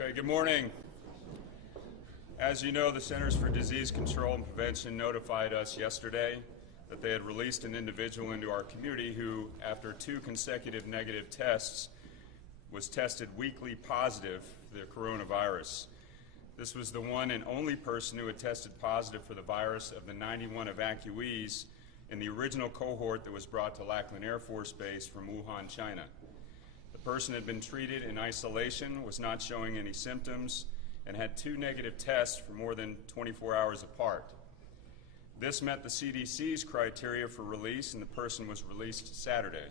Okay, good morning. As you know, the Centers for Disease Control and Prevention notified us yesterday that they had released an individual into our community who, after 2 consecutive negative tests, was tested weekly positive for the coronavirus. This was the one and only person who had tested positive for the virus of the 91 evacuees in the original cohort that was brought to Lackland Air Force Base from Wuhan, China. The person had been treated in isolation, was not showing any symptoms, and had 2 negative tests for more than 24 hours apart. This met the CDC's criteria for release, and the person was released Saturday.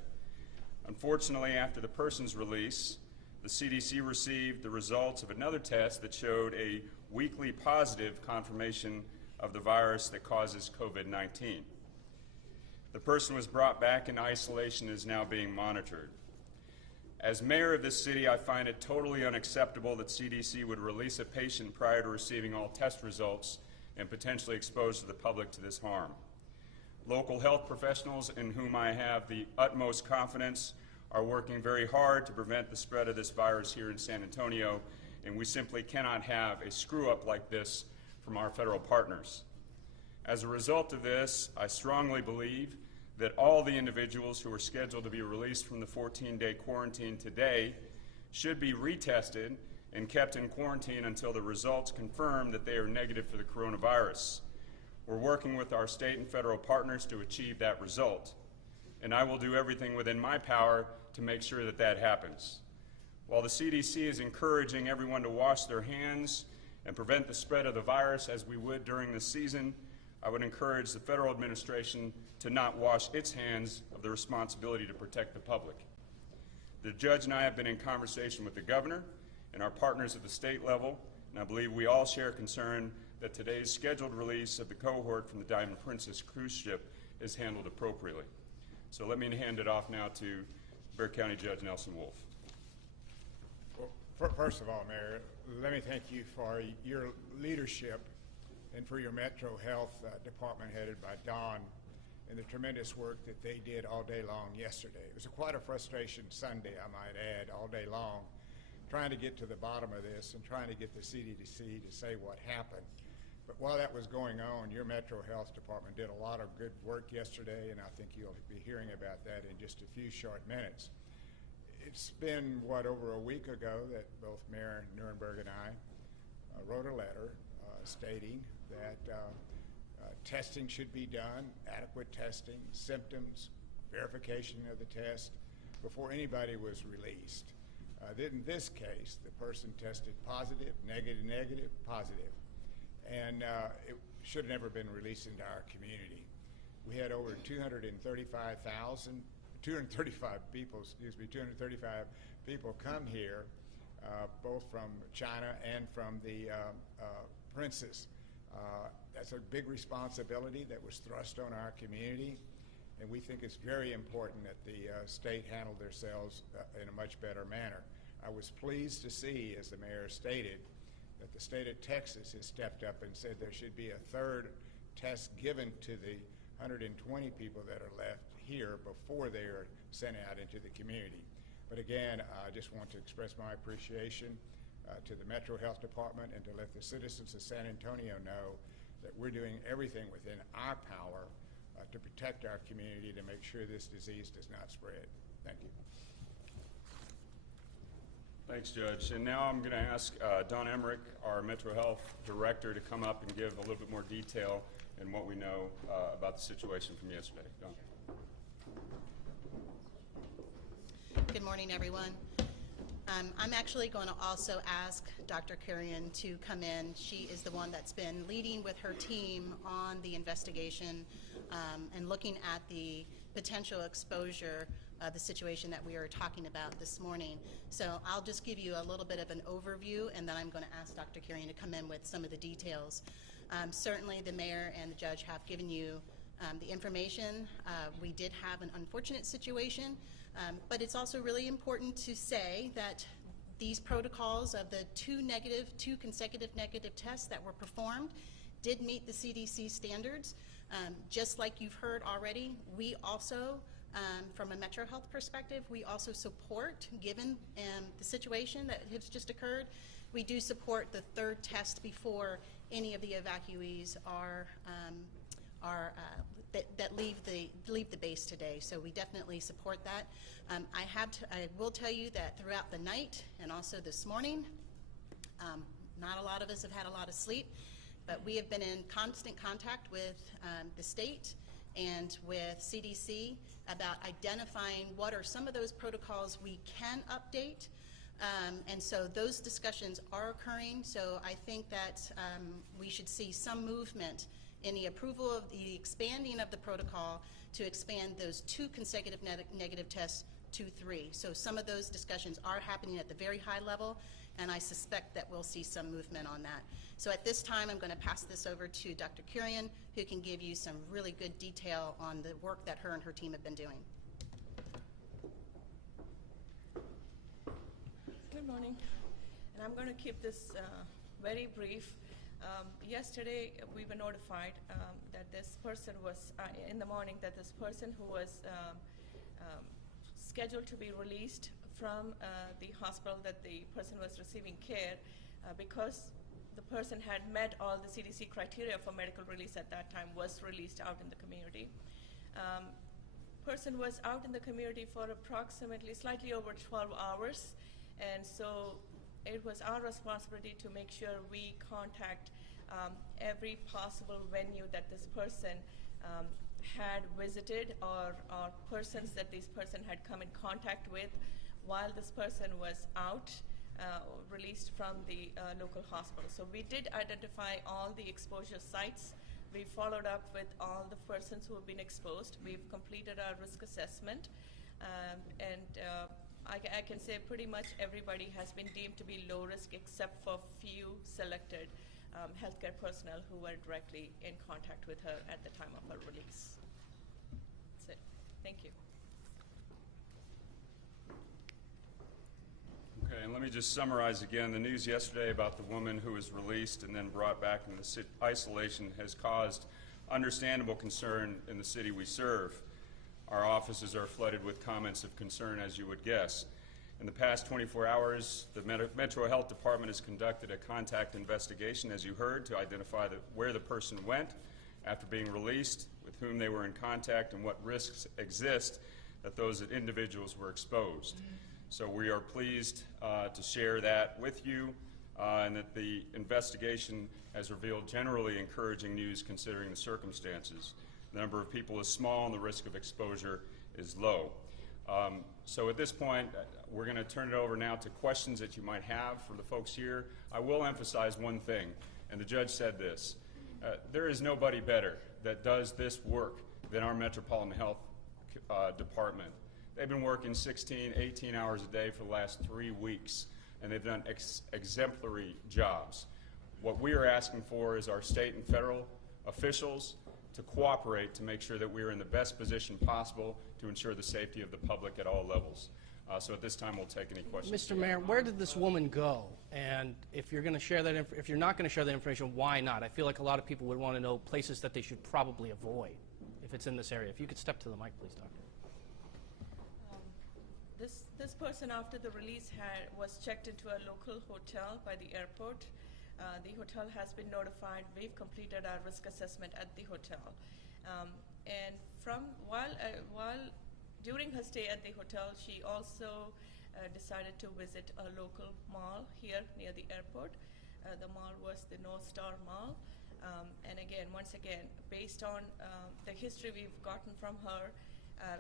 Unfortunately, after the person's release, the CDC received the results of another test that showed a weekly positive confirmation of the virus that causes COVID-19. The person was brought back into isolation and is now being monitored. As mayor of this city, I find it totally unacceptable that CDC would release a patient prior to receiving all test results and potentially expose the public to this harm. Local health professionals, in whom I have the utmost confidence, are working very hard to prevent the spread of this virus here in San Antonio, and we simply cannot have a screw-up like this from our federal partners. As a result of this, I strongly believe that all the individuals who are scheduled to be released from the 14-day quarantine today should be retested and kept in quarantine until the results confirm that they are negative for the coronavirus. We're working with our state and federal partners to achieve that result, and I will do everything within my power to make sure that that happens. While the CDC is encouraging everyone to wash their hands and prevent the spread of the virus as we would during this season, I would encourage the federal administration to not wash its hands of the responsibility to protect the public. The judge and I have been in conversation with the governor and our partners at the state level, and I believe we all share concern that today's scheduled release of the cohort from the Diamond Princess cruise ship is handled appropriately. So let me hand it off now to Bexar County Judge Nelson Wolf. Well, first of all, Mayor, let me thank you for your leadership and for your Metro Health Department headed by Don and the tremendous work that they did all day long yesterday. It was quite a frustration Sunday, I might add, all day long, trying to get to the bottom of this and trying to get the CDC to say what happened. But while that was going on, your Metro Health Department did a lot of good work yesterday, and I think you'll be hearing about that in just a few short minutes. It's been, over a week ago that both Mayor Nuremberg and I wrote a letter stating that testing should be done, adequate testing, symptoms, verification of the test before anybody was released. In this case, the person tested positive, negative, positive, and it should have never been released into our community. We had over 235 people come here, both from China and from the Princess. That's a big responsibility that was thrust on our community, and we think it's very important that the state handled themselves in a much better manner. I was pleased to see, as the mayor stated, that the state of Texas has stepped up and said there should be a third test given to the 120 people that are left here before they are sent out into the community. But again, I just want to express my appreciation to the Metro Health Department and to let the citizens of San Antonio know that we're doing everything within our power to protect our community to make sure this disease does not spread. Thank you. Thanks, Judge. And now I'm going to ask Don Emmerich, our Metro Health Director, to come up and give a little bit more detail in what we know about the situation from yesterday. Don. Good morning, everyone. I'm actually going to also ask Dr. Kurian to come in. She is the one that's been leading with her team on the investigation and looking at the potential exposure, the situation that we are talking about this morning. So I'll just give you a little bit of an overview, and then I'm going to ask Dr. Kurian to come in with some of the details. Certainly the mayor and the judge have given you the information. We did have an unfortunate situation, but it's also really important to say that these protocols of the two consecutive negative tests that were performed did meet the CDC standards. Just like you've heard already, we also, from a Metro Health perspective, we also support, given the situation that has just occurred, We do support the third test before any of the evacuees that leave the base today. So we definitely support that. I will tell you that throughout the night and also this morning, not a lot of us have had a lot of sleep, but we have been in constant contact with the state and with CDC about identifying what are some of those protocols we can update. And so those discussions are occurring. So I think that we should see some movement in the approval of the expanding of the protocol to expand those 2 consecutive negative tests to 3. So some of those discussions are happening at the very high level, and I suspect that we'll see some movement on that. So at this time, I'm going to pass this over to Dr. Kurian, who can give you some really good detail on the work that her and her team have been doing. Good morning, and I'm going to keep this very brief. Yesterday, we were notified that this person was, in the morning, that this person who was scheduled to be released from the hospital that the person was receiving care, because the person had met all the CDC criteria for medical release at that time, was released out in the community. Person was out in the community for approximately slightly over 12 hours, and so it was our responsibility to make sure we contact every possible venue that this person had visited, or persons that this person had come in contact with while this person was out, released from the local hospital. So we did identify all the exposure sites. We followed up with all the persons who have been exposed. We've completed our risk assessment, I can say pretty much everybody has been deemed to be low risk except for few selected healthcare personnel who were directly in contact with her at the time of her release. That's it. Thank you. Okay, and let me just summarize again. The news yesterday about the woman who was released and then brought back into isolation has caused understandable concern in the city we serve. Our offices are flooded with comments of concern, as you would guess. In the past 24 hours, the Metro Health Department has conducted a contact investigation, as you heard, to identify where the person went after being released, with whom they were in contact, and what risks exist that those individuals were exposed. So we are pleased to share that with you, and that the investigation has revealed generally encouraging news considering the circumstances. The number of people is small and the risk of exposure is low. So at this point, we're going to turn it over now to questions that you might have for the folks here. I will emphasize one thing, and the judge said this. There is nobody better that does this work than our Metropolitan Health Department. They've been working 16, 18 hours a day for the last 3 weeks, and they've done exemplary jobs. What we are asking for is our state and federal officials to cooperate to make sure that we are in the best position possible to ensure the safety of the public at all levels. So at this time, we'll take any questions. Mr. Mayor, where did this woman go? And if you're going to share that, if you're not going to share that information, why not? I feel like a lot of people would want to know places that they should probably avoid if it's in this area. If you could step to the mic, please, Doctor. This person, after the release, was checked into a local hotel by the airport. The hotel has been notified. We've completed our risk assessment at the hotel. And during her stay at the hotel, she also decided to visit a local mall here near the airport. The mall was the North Star Mall. And again, once again, based on the history we've gotten from her,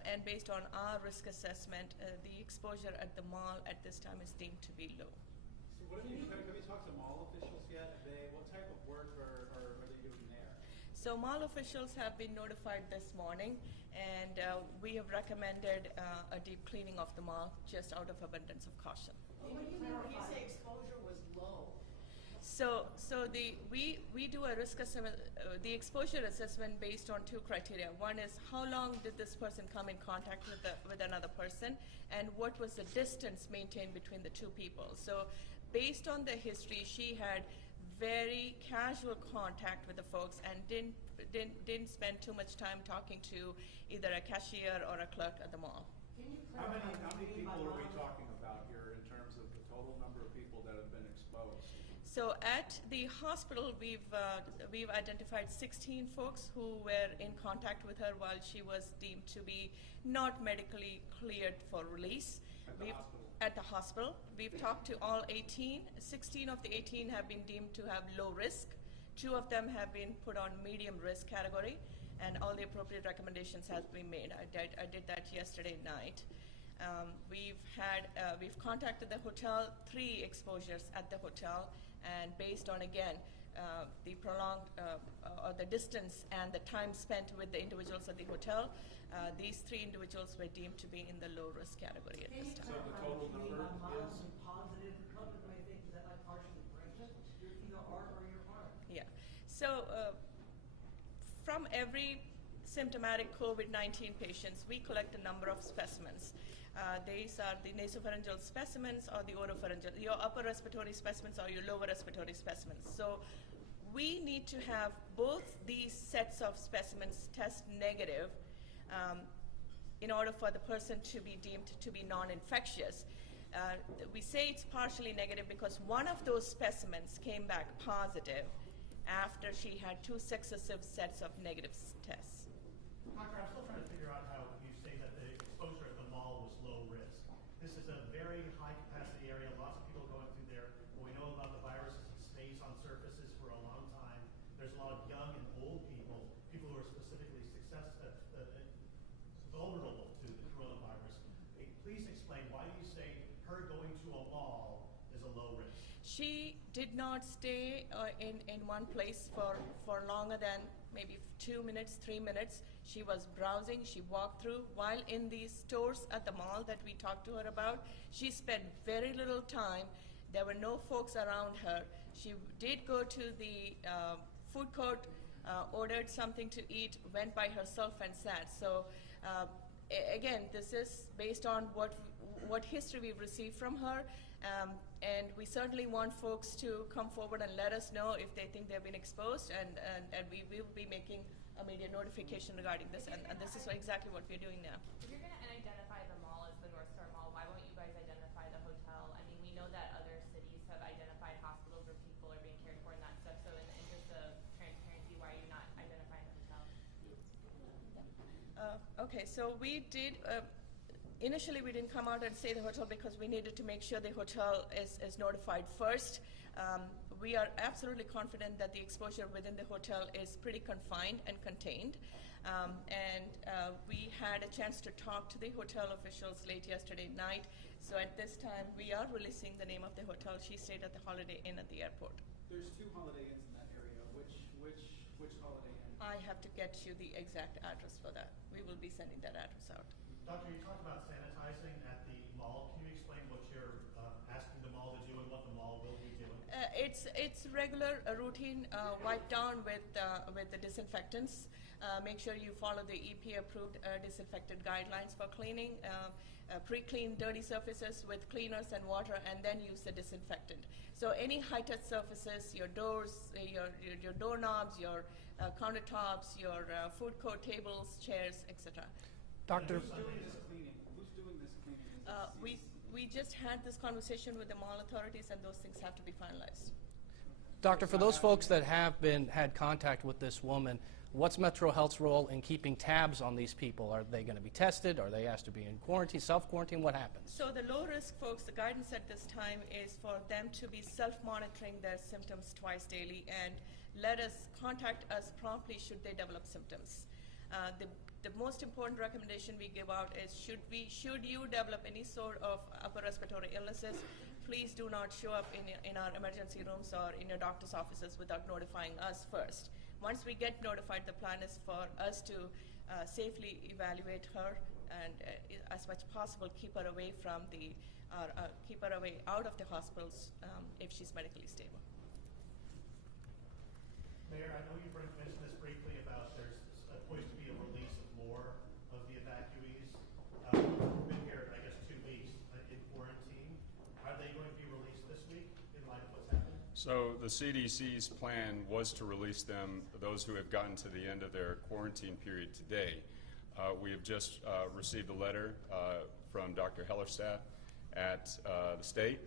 and based on our risk assessment, the exposure at the mall at this time is deemed to be low. So what have you talked to mall officials yet? What type of work are they doing there? So mall officials have been notified this morning, and we have recommended a deep cleaning of the mall just out of abundance of caution. Well, what do you mean when you say exposure was low? So we do a risk assessment, the exposure assessment based on 2 criteria. One is how long did this person come in contact with another person, and what was the distance maintained between the 2 people. So based on the history, she had very casual contact with the folks and didn't spend too much time talking to either a cashier or a clerk at the mall. How many people are we talking about here in terms of the total number of people that have been exposed? So at the hospital, we've identified 16 folks who were in contact with her while she was deemed to be not medically cleared for release. At the hospital. We've talked to all 18. 16 of the 18 have been deemed to have low risk. 2 of them have been put on medium risk category, and all the appropriate recommendations have been made. I did that yesterday night. We've contacted the hotel, 3 exposures at the hotel, and based on, again, the prolonged or the distance and the time spent with the individuals at the hotel, these 3 individuals were deemed to be in the low risk category at this time. So the total number is? Mildly positive, the company may think, is that like partially pregnant? You're either art or you're art. Yeah. So from every symptomatic COVID-19 patients, we collect a number of specimens. These are the nasopharyngeal specimens or the oropharyngeal, your upper respiratory specimens or your lower respiratory specimens. So we need to have both these sets of specimens test negative in order for the person to be deemed to be non-infectious. We say it's partially negative because one of those specimens came back positive after she had 2 successive sets of negative tests. Doctor, I'm still trying to figure out how you say that the exposure at the mall was low risk. This is a very high capacity area, lots of people going through there. What we know about the virus is it stays on surfaces for a long time. There's a lot of young and old people, people who are specifically vulnerable to the coronavirus. Please explain why you say her going to a mall is a low risk. She did not stay in one place for longer than maybe 2 minutes, 3 minutes. She was browsing, she walked through. While in these stores at the mall that we talked to her about, she spent very little time. There were no folks around her. She did go to the food court, ordered something to eat, went by herself and sat. So again, this is based on what history we've received from her. And we certainly want folks to come forward and let us know if they think they've been exposed, and we will be making a media notification regarding this, and this is exactly what we're doing now. If you're going to identify the mall as the North Star Mall, why won't you guys identify the hotel? I mean, we know that other cities have identified hospitals where people are being cared for and that stuff, so in the interest of transparency, why are you not identifying the hotel? Okay, so we did, initially we didn't come out and say the hotel because we needed to make sure the hotel is notified first. We are absolutely confident that the exposure within the hotel is pretty confined and contained. We had a chance to talk to the hotel officials late yesterday night. So at this time, we are releasing the name of the hotel. She stayed at the Holiday Inn at the airport. There's 2 Holiday Inns in that area. Which Holiday Inn? I have to get you the exact address for that. We will be sending that address out. Doctor, you talked about sanitizing at the mall. Can you explain what you're asking the mall to do and what the mall will be doing? It's regular routine wipe down with the disinfectants. Make sure you follow the EPA-approved disinfectant guidelines for cleaning. Pre-clean dirty surfaces with cleaners and water, and then use the disinfectant. So any high-touch surfaces, your doors, your doorknobs, your countertops, your food court tables, chairs, etc. Doctor, Who's doing this cleaning? Who's doing this cleaning? We just had this conversation with the mall authorities, and those things have to be finalized. Doctor, for those folks that have had contact with this woman, what's Metro Health's role in keeping tabs on these people? Are they going to be tested? Are they asked to be in quarantine, self-quarantine? What happens? So the low-risk folks, the guidance at this time is for them to be self-monitoring their symptoms twice daily and contact us promptly should they develop symptoms. The most important recommendation we give out is should you develop any sort of upper respiratory illnesses, please do not show up in our emergency rooms or in your doctor's offices without notifying us first. Once we get notified, the plan is for us to safely evaluate her and, as much as possible, keep her away from keep her away out of the hospitals if she's medically stable. Mayor, I know you mentioned this briefly about there's poised to be a release of more of the evacuees. We've been here, I guess, 2 weeks in quarantine. Are they going to be released this week in light of what's happened? So the CDC's plan was to release them, those who have gotten to the end of their quarantine period today. We have just received a letter from Dr. Hellerstadt at the state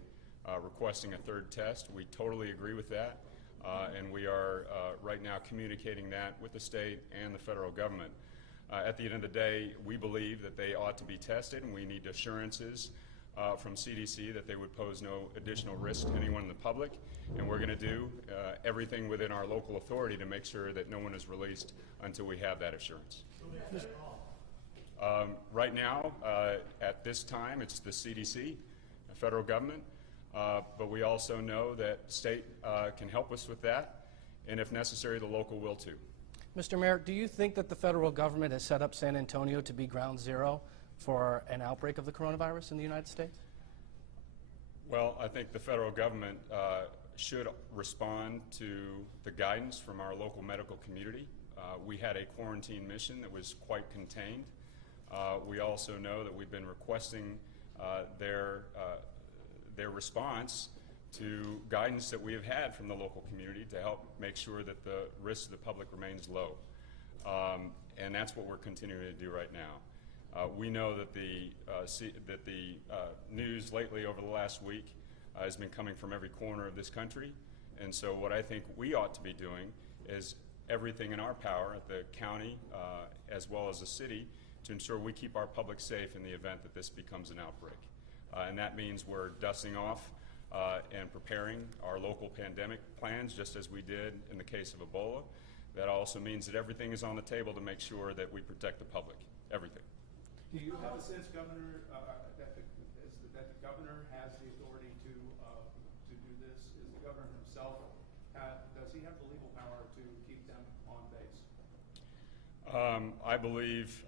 requesting a third test. We totally agree with that, and we are right now communicating that with the state and the federal government. At the end of the day, we believe that they ought to be tested, and we need assurances from CDC that they would pose no additional risk to anyone in the public, and we're going to do everything within our local authority to make sure that no one is released until we have that assurance. Right now, at this time, it's the CDC, the federal government, but we also know that state can help us with that, and if necessary, the local will too. Mr. Mayor, do you think that the federal government has set up San Antonio to be ground zero for an outbreak of the coronavirus in the United States? Well, I think the federal government should respond to the guidance from our local medical community. We had a quarantine mission that was quite contained. We also know that we've been requesting their response to guidance that we have had from the local community to help make sure that the risk to the public remains low. And that's what we're continuing to do right now. We know that the news lately over the last week has been coming from every corner of this country, and so what I think we ought to be doing is everything in our power at the county as well as the city to ensure we keep our public safe in the event that this becomes an outbreak. And that means we're dusting off and preparing our local pandemic plans, just as we did in the case of Ebola. That also means that everything is on the table to make sure that we protect the public, everything. Do you have a sense, Governor, that the governor has the authority to do this? Is the governor himself, does he have the legal power to keep them on base? I believe,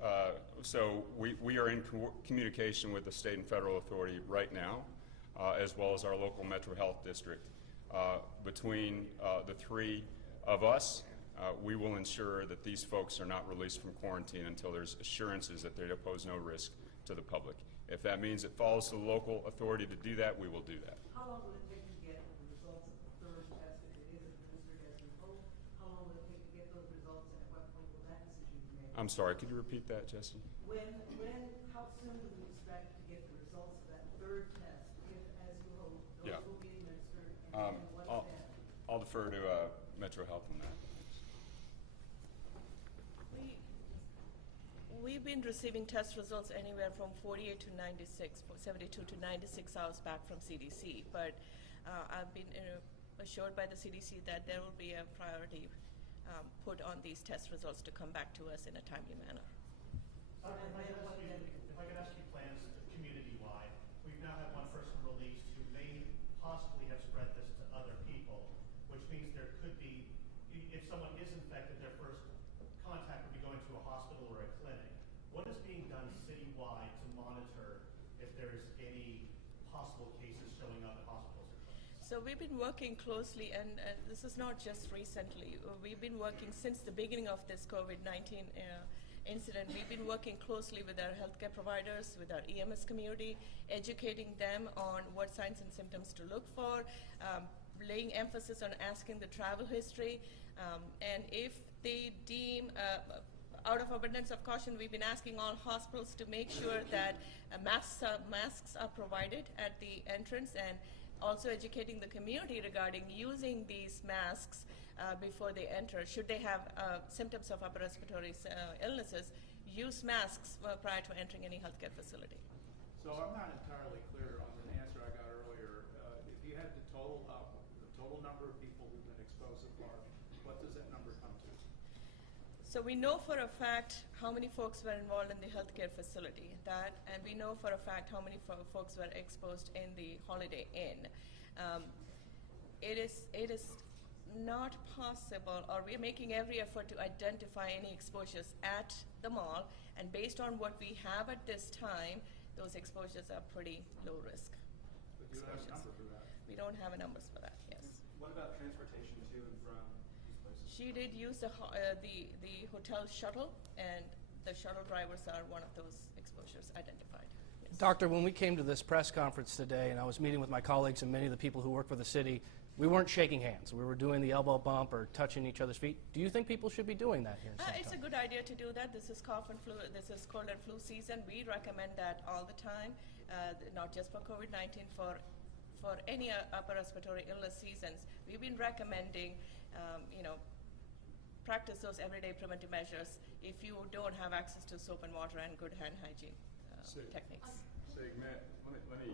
so we are in communication with the state and federal authority right now, as well as our local Metro Health District. Between the three of us, we will ensure that these folks are not released from quarantine until there's assurances that they pose no risk to the public. If that means it falls to the local authority to do that, we will do that. How long will it take to get the results of the third test if it is administered as we hope? How long will it take to get those results, and at what point will that decision be made? I'm sorry, could you repeat that, Jesse? How soon do we expect to get the results of that third test, if, as you hope, those Yeah. will be administered, and then what then? I'll defer to Metro Health on that. We've been receiving test results anywhere from 48 to 96, 72 to 96 hours back from CDC. But I've been assured by the CDC that there will be a priority put on these test results to come back to us in a timely manner. If I could ask you plans community-wide. We've now had one person released who may possibly have spread this to other people, which means there could be, if someone is infected, their first contact would be going to a hospital or a clinic. What is being done citywide to monitor if there's any possible cases showing up at hospitals or clinics? So we've been working closely, and this is not just recently. We've been working since the beginning of this COVID-19 incident. We've been working closely with our healthcare providers, with our EMS community, educating them on what signs and symptoms to look for, laying emphasis on asking the travel history, and if they deem out of abundance of caution, we've been asking all hospitals to make sure that masks are provided at the entrance, and also educating the community regarding using these masks before they enter. Should they have symptoms of upper respiratory illnesses, use masks prior to entering any healthcare facility. So I'm not entirely clear on the answer I got earlier. If you had the total number of people who've been exposed so far, what does that number come to? So we know for a fact how many folks were involved in the healthcare facility, and we know for a fact how many folks were exposed in the Holiday Inn. It is not possible, or we are making every effort to identify any exposures at the mall, and based on what we have at this time, those exposures are pretty low risk. But you don't have a number for that. We don't have numbers for that, yes. What about transportation to and from these places? She did use the hotel shuttle, and the shuttle drivers are one of those exposures identified. Yes. Doctor, when we came to this press conference today, and I was meeting with my colleagues and many of the people who work for the city, we weren't shaking hands. We were doing the elbow bump or touching each other's feet. Do you think people should be doing that here in San It's a good idea to do that. This is cough and flu. This is cold and flu season. We recommend that all the time, not just for COVID-19, for for any upper respiratory illness seasons, we've been recommending, practice those everyday preventive measures if you don't have access to soap and water and good hand hygiene techniques. Matt, let me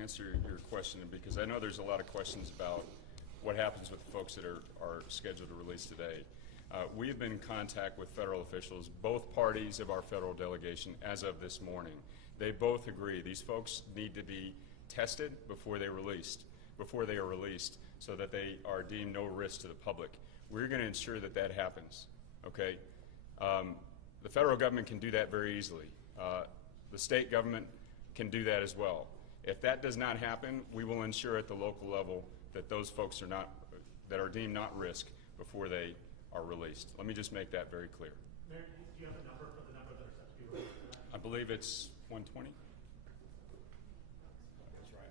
answer your question, because I know there's a lot of questions about what happens with the folks that are scheduled to release today. We have been in contact with federal officials, both parties of our federal delegation, as of this morning. They both agree these folks need to be tested before they are released, so that they are deemed no risk to the public. We're going to ensure that that happens, okay? The federal government can do that very easily. The state government can do that as well. If that does not happen, we will ensure at the local level that those folks that are deemed not risk before they are released. Let me just make that very clear. Mayor, do you have a number for the number that are set to be released tonight? I believe it's 120. That's right.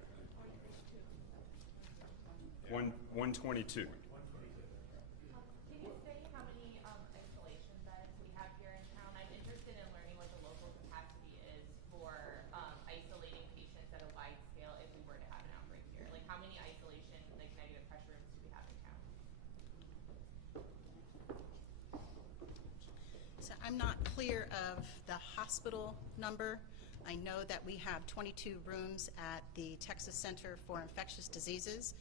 122. Can you say how many isolation beds we have here in town? I'm interested in learning what the local capacity is for isolating patients at a wide scale if we were to have an outbreak here. Like how many isolation, like negative pressure rooms do we have in town? So I'm not clear of the hospital number. I know that we have 22 rooms at the Texas Center for Infectious Diseases,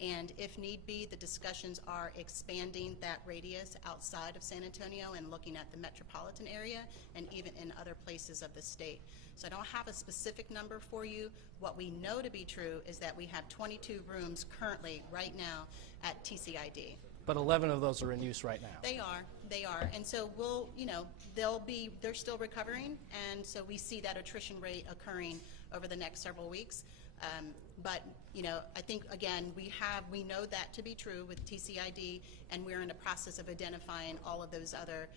and if need be, the discussions are expanding that radius outside of San Antonio and looking at the metropolitan area and even in other places of the state. So I don't have a specific number for you. What we know to be true is that we have 22 rooms currently right now at TCID. But 11 of those are in use right now. They are, and so we'll, they're still recovering, and so we see that attrition rate occurring over the next several weeks. But I think again we know that to be true with TCID, and we're in the process of identifying all of those other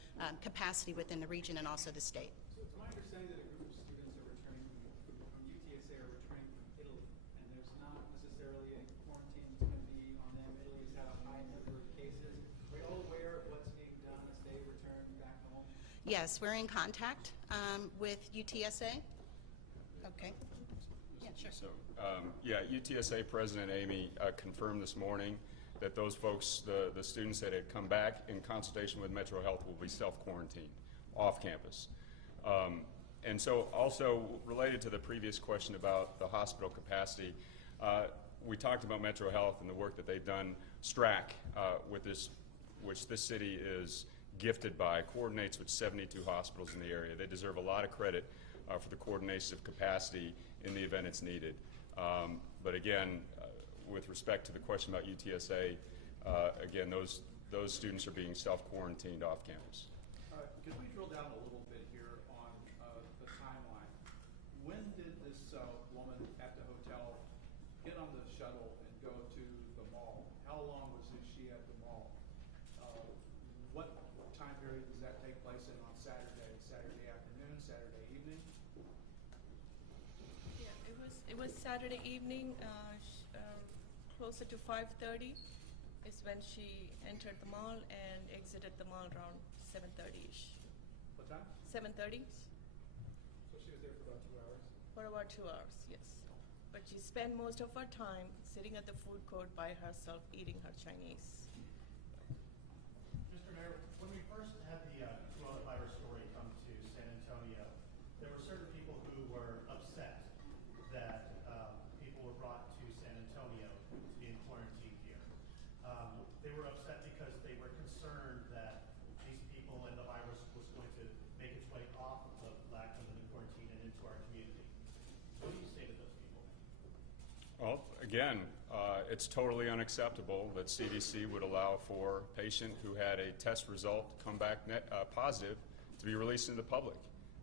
capacity within the region and also the state. So it's my understanding that a group of students are returning from UTSA are returning from Italy, and there's not necessarily any quarantine that's going to be on them. Italy's had a high number of cases. Are we all aware of what's being done as they return back home? Yes, we're in contact with UTSA. Okay. Yeah, sure. So, UTSA President Amy confirmed this morning that those folks, the students that had come back in consultation with Metro Health, will be self-quarantined off campus. And so also related to the previous question about the hospital capacity, we talked about Metro Health and the work that they've done. STRAC, which this city is gifted by, coordinates with 72 hospitals in the area. They deserve a lot of credit for the coordination of capacity in the event it's needed. But again, with respect to the question about UTSA, again, those students are being self-quarantined off campus. Could we drill down a little bit here on the timeline? When did this woman at the hotel get on the shuttle and go to the mall? How long was she at the mall? What time period does that take place in on Saturday? Saturday afternoon, Saturday evening? Yeah, it was Saturday evening, closer to 5:30 is when she entered the mall and exited the mall around 7:30ish. What time? 7:30. So she was there for about 2 hours? For about 2 hours, yes. But she spent most of her time sitting at the food court by herself eating her Chinese. Mr. Mayor, when we first had the coronavirus story come to San Antonio, there were certain people who were upset that people were brought to San Antonio to be in quarantine here. They were upset because they were concerned that these people and the virus was going to make its way off of Lackland and the quarantine and into our community. What do you say to those people? Well, again, it's totally unacceptable that CDC would allow for a patient who had a test result come back positive to be released into the public.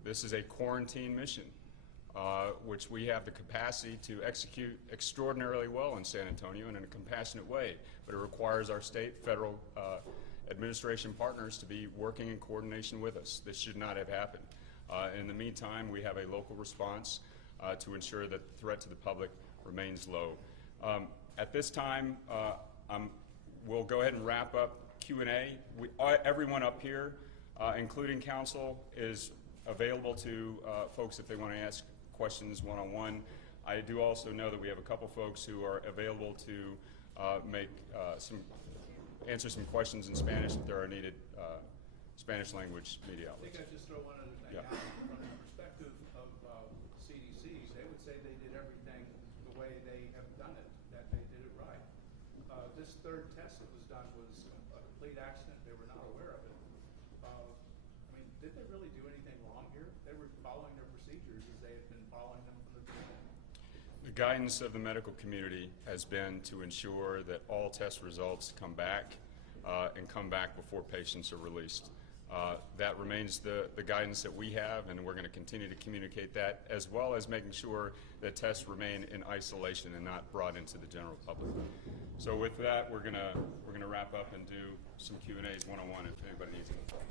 This is a quarantine mission, which we have the capacity to execute extraordinarily well in San Antonio and in a compassionate way, but it requires our state, federal administration partners to be working in coordination with us. This should not have happened. In the meantime, we have a local response to ensure that the threat to the public remains low. At this time, we'll go ahead and wrap up Q&A. Everyone up here, including council, is available to folks if they want to ask questions one-on-one. I do also know that we have a couple folks who are available to answer some questions in Spanish if there are needed Spanish language media I think outlets. I'd just throw one other thing Yeah. out. From the perspective of CDCs, they would say they did everything the way they have done it, that they did it right. This third test that was done was a complete accident. They were not aware of it. I mean, did they really do anything wrong here? They were following their procedures as they had been following them from the beginning. The guidance of the medical community has been to ensure that all test results come back and come back before patients are released. That remains the guidance that we have, and we're going to continue to communicate that, as well as making sure that tests remain in isolation and not brought into the general public. So with that, we're going to wrap up and do some Q&As one-on-one if anybody needs it.